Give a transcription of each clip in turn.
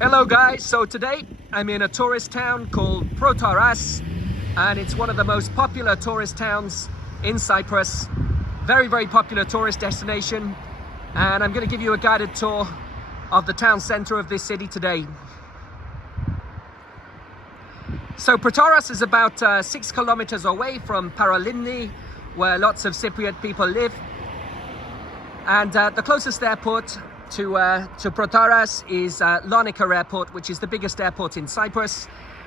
Hello guys, so today I'm in a tourist town called Protaras, and it's one of the most popular tourist towns in Cyprus. Very popular tourist destination, and I'm going to give you a guided tour of the town centre of this city today. So Protaras is about 6 kilometers away from Paralimni, where lots of Cypriot people live, and the closest airport to Protaras is Larnaca Airport, which is the biggest airport in Cyprus,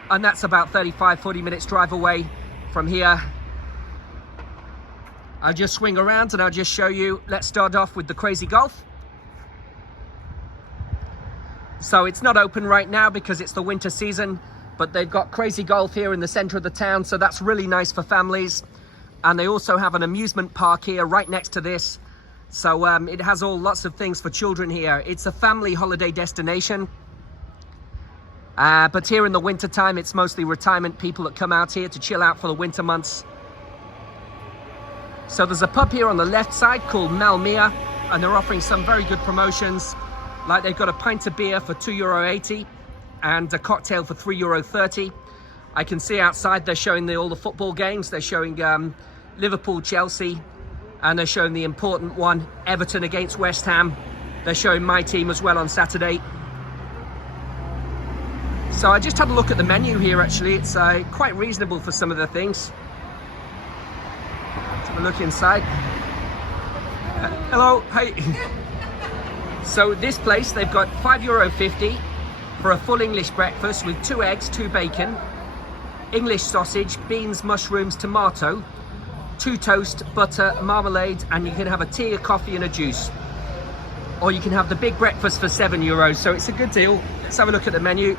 and that's about 35-40 minutes drive away from here. I'll just swing around and I'll just show you. Let's start off with the Crazy Golf. So it's not open right now because it's the winter season, but they've got Crazy Golf here in the center of the town, so that's really nice for families. And they also have an amusement park here right next to this. So it has lots of things for children here. It's a family holiday destination. But here in the winter time, it's mostly retirement people that come out here to chill out for the winter months. So there's a pub here on the left side called Malmia, and they're offering some very good promotions. Like they've got a pint of beer for €2.80 and a cocktail for €3.30. I can see outside they're showing all the football games. They're showing Liverpool, Chelsea, and they're showing the important one, Everton against West Ham. They're showing my team as well on Saturday. So I just had a look at the menu here actually. It's quite reasonable for some of the things. Let's have a look inside. Hello, hey. So this place, they've got €5.50 for a full English breakfast with 2 eggs, 2 bacon, English sausage, beans, mushrooms, tomato, 2 toast, butter, marmalade, and you can have a tea, a coffee and a juice. Or you can have the big breakfast for €7, so it's a good deal. Let's have a look at the menu.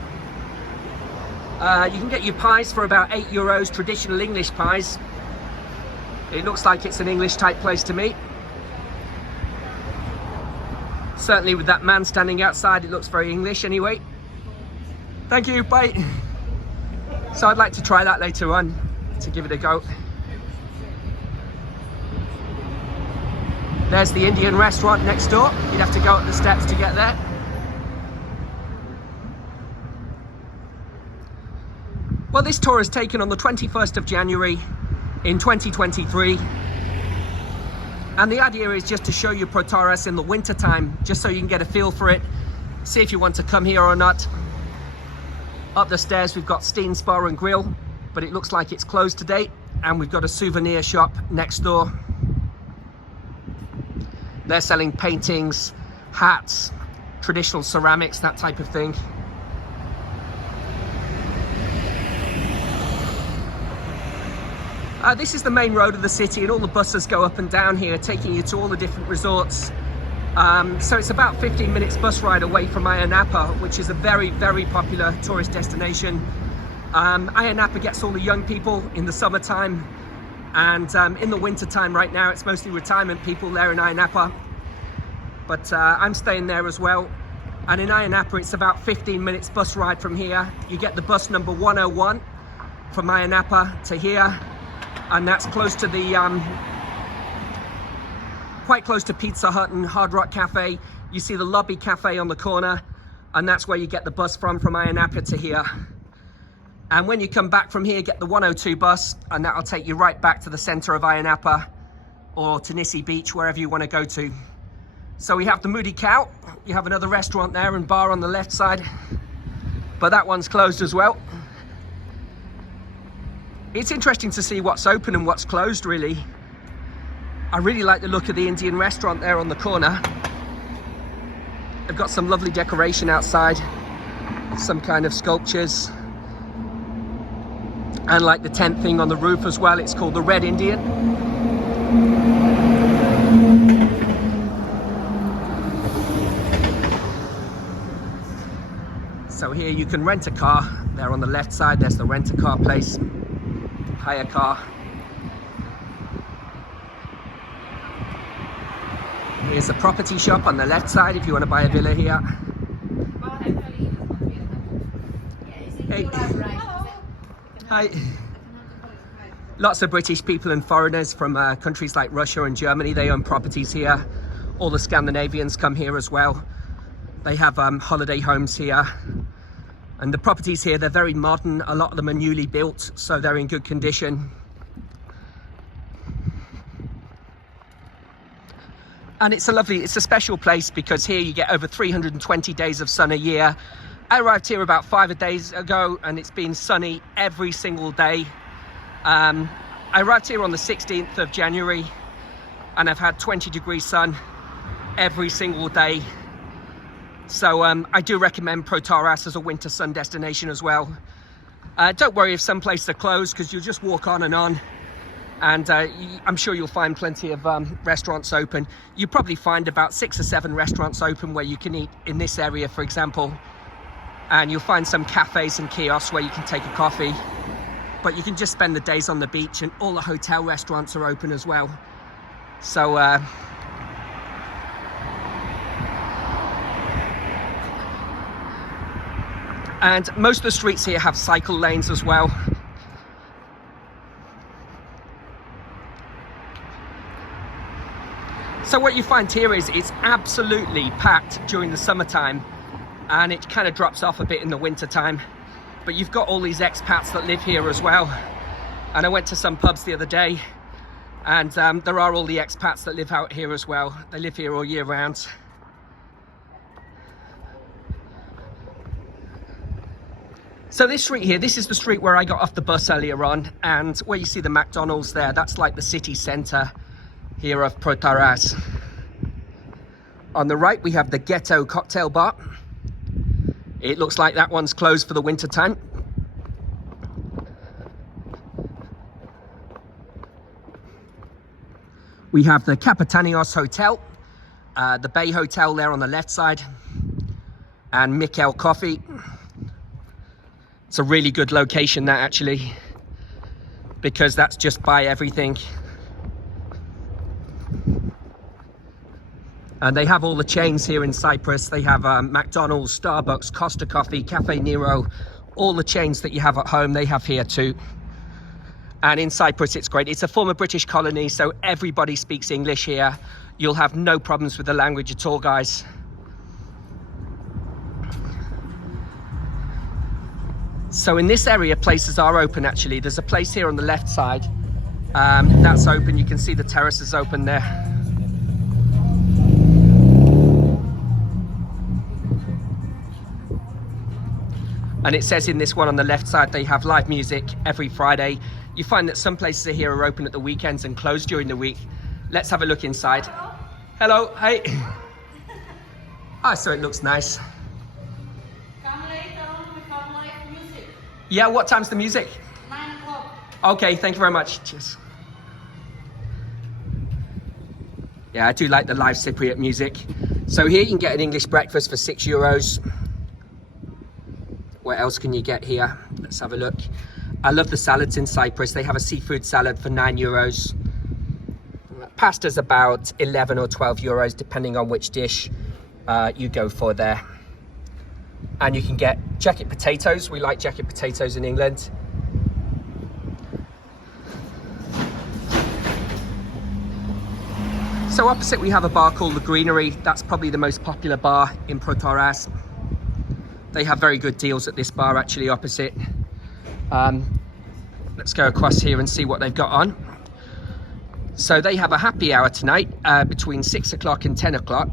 You can get your pies for about €8, traditional English pies. It looks like it's an English type place to me. Certainly with that man standing outside, it looks very English anyway. Thank you, bye. So I'd like to try that later on, to give it a go. There's the Indian restaurant next door. You'd have to go up the steps to get there. Well, this tour is taken on the 21st of January in 2023. And the idea is just to show you Protaras in the winter time, just so you can get a feel for it, see if you want to come here or not. Up the stairs, we've got Steen's Bar and Grill, but it looks like it's closed today. And we've got a souvenir shop next door. They're selling paintings, hats, traditional ceramics, that type of thing. This is the main road of the city, and all the buses go up and down here, taking you to all the different resorts. So it's about 15 minutes bus ride away from Ayia Napa, which is a very popular tourist destination. Ayia Napa gets all the young people in the summertime. And in the winter time right now, it's mostly retirement people there in Ayia Napa. But I'm staying there as well. And in Ayia Napa, it's about 15 minutes bus ride from here. You get the bus number 101 from Ayia Napa to here. And that's close to the, quite close to Pizza Hut and Hard Rock Cafe. You see the Lobby Cafe on the corner. And that's where you get the bus from Ayia Napa to here. And when you come back from here, get the 102 bus, and that'll take you right back to the center of Ayia Napa or to Nissi Beach, wherever you want to go to. So we have the Moody Cow. You have another restaurant there and bar on the left side, but that one's closed as well. It's interesting to see what's open and what's closed, really. I really like the look of the Indian restaurant there on the corner. They've got some lovely decoration outside, some kind of sculptures. And like the tent thing on the roof as well, it's called the Red Indian. So here you can rent a car. There on the left side, there's the rent-a-car place. Hire car. Here's the property shop on the left side if you want to buy a villa here. Hey. Hi. Lots of British people and foreigners from countries like Russia and Germany. They own properties here. All the Scandinavians come here as well. They have holiday homes here. And the properties here, they're very modern. A lot of them are newly built, so they're in good condition. And it's a special place because here you get over 320 days of sun a year. I arrived here about 5 days ago and it's been sunny every single day. I arrived here on the 16th of January and I've had 20-degree sun every single day. So I do recommend Protaras as a winter sun destination as well. Don't worry if some places are closed because you'll just walk on. And I'm sure you'll find plenty of restaurants open. You probably find about 6 or 7 restaurants open where you can eat in this area, for example. And you'll find some cafes and kiosks where you can take a coffee. But you can just spend the days on the beach, and all the hotel restaurants are open as well. So and most of the streets here have cycle lanes as well. So what you find here is it's absolutely packed during the summertime and it kind of drops off a bit in the winter time. But you've got all these expats that live here as well. And I went to some pubs the other day and there are all the expats that live out here as well. They live here all year round. So this street here, this is the street where I got off the bus earlier on, and where you see the McDonald's there, that's like the city centre here of Protaras. On the right we have the Ghetto cocktail bar. It looks like that one's closed for the winter time. We have the Capitanios Hotel, the Bay Hotel there on the left side, and Mikel Coffee. It's a really good location that actually, because that's just by everything. And they have all the chains here in Cyprus. They have McDonald's, Starbucks, Costa Coffee, Cafe Nero, all the chains that you have at home, they have here too. And in Cyprus, it's great. It's a former British colony, so everybody speaks English here. You'll have no problems with the language at all, guys. So in this area, places are open actually. There's a place here on the left side. That's open. You can see the terraces open there. And it says in this one on the left side, they have live music every Friday. You find that some places here are open at the weekends and closed during the week. Let's have a look inside. Hello, hey. Ah, so it looks nice. Come later on, we have live music. Yeah, what time's the music? 9 o'clock. Okay, thank you very much. Cheers. Yeah, I do like the live Cypriot music. So here you can get an English breakfast for €6. What else can you get here? Let's have a look. I love the salads in Cyprus. They have a seafood salad for €9. Pasta's about 11 or 12 euros, depending on which dish you go for there. And you can get jacket potatoes. We like jacket potatoes in England. So opposite we have a bar called The Greenery. That's probably the most popular bar in Protaras. They have very good deals at this bar actually opposite. Let's go across here and see what they've got on. So they have a happy hour tonight between 6 o'clock and 10 o'clock,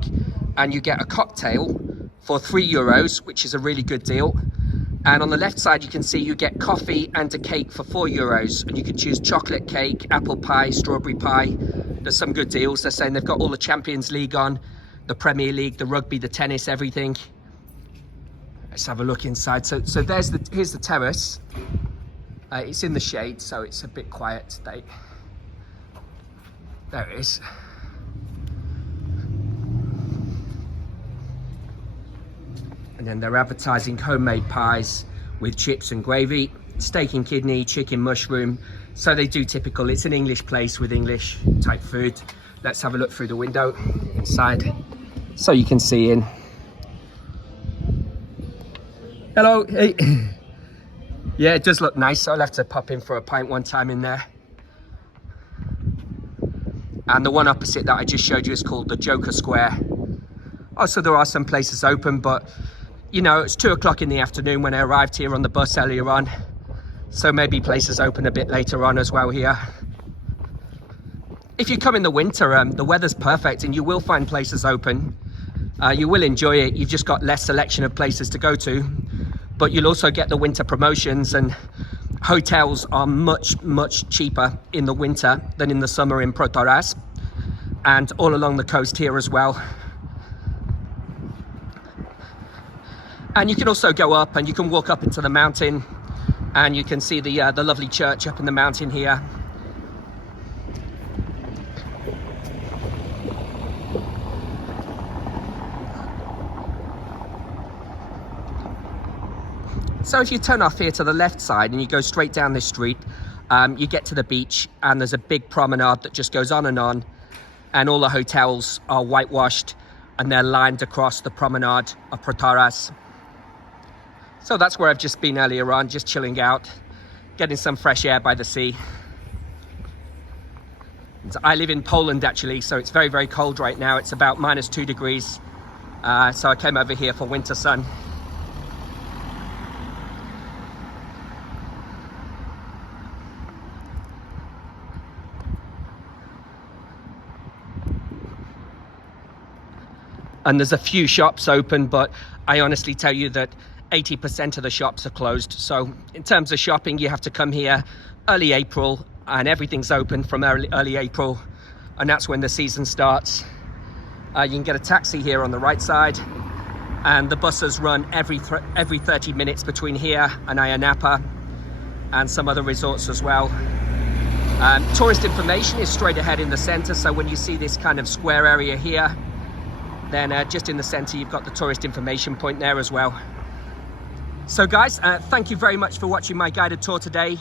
and you get a cocktail for €3, which is a really good deal. And on the left side you can see you get coffee and a cake for €4, and you can choose chocolate cake, apple pie, strawberry pie. There's some good deals. They're saying they've got all the Champions League on, the Premier League, the rugby, the tennis, everything. Let's have a look inside. So here's the terrace. It's in the shade, so it's a bit quiet today. There it is. And then they're advertising homemade pies with chips and gravy, steak and kidney, chicken mushroom. So they do typical. It's an English place with English type food. Let's have a look through the window inside so you can see in. Hello, hey. Yeah, it does look nice. So I'll have to pop in for a pint one time in there. And the one opposite that I just showed you is called the Joker Square. Oh, so there are some places open, but you know, it's 2 o'clock in the afternoon when I arrived here on the bus earlier on. So maybe places open a bit later on as well here. If you come in the winter, the weather's perfect and you will find places open. You will enjoy it. You've just got less selection of places to go to, but you'll also get the winter promotions, and hotels are much cheaper in the winter than in the summer in Protaras and all along the coast here as well. And you can also go up and you can walk up into the mountain and you can see the lovely church up in the mountain here. So if you turn off here to the left side and you go straight down this street, you get to the beach, and there's a big promenade that just goes on, and all the hotels are whitewashed and they're lined across the promenade of Protaras. So that's where I've just been earlier on, just chilling out, getting some fresh air by the sea. I live in Poland actually, so it's very cold right now. It's about -2 degrees. So I came over here for winter sun. And there's a few shops open, but I honestly tell you that 80% of the shops are closed. So in terms of shopping, you have to come here early April, and everything's open from early April, and that's when the season starts. You can get a taxi here on the right side, and the buses run every 30 minutes between here and Ayia Napa and some other resorts as well. Tourist information is straight ahead in the center, so when you see this kind of square area here, then just in the center you've got the tourist information point there as well. So guys, thank you very much for watching my guided tour today.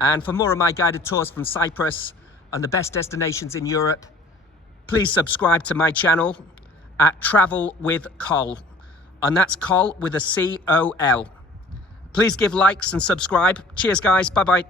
And for more of my guided tours from Cyprus and the best destinations in Europe, please subscribe to my channel at Travel with Col, and that's Col with a C-O-L. Please give likes and subscribe. Cheers guys, bye bye.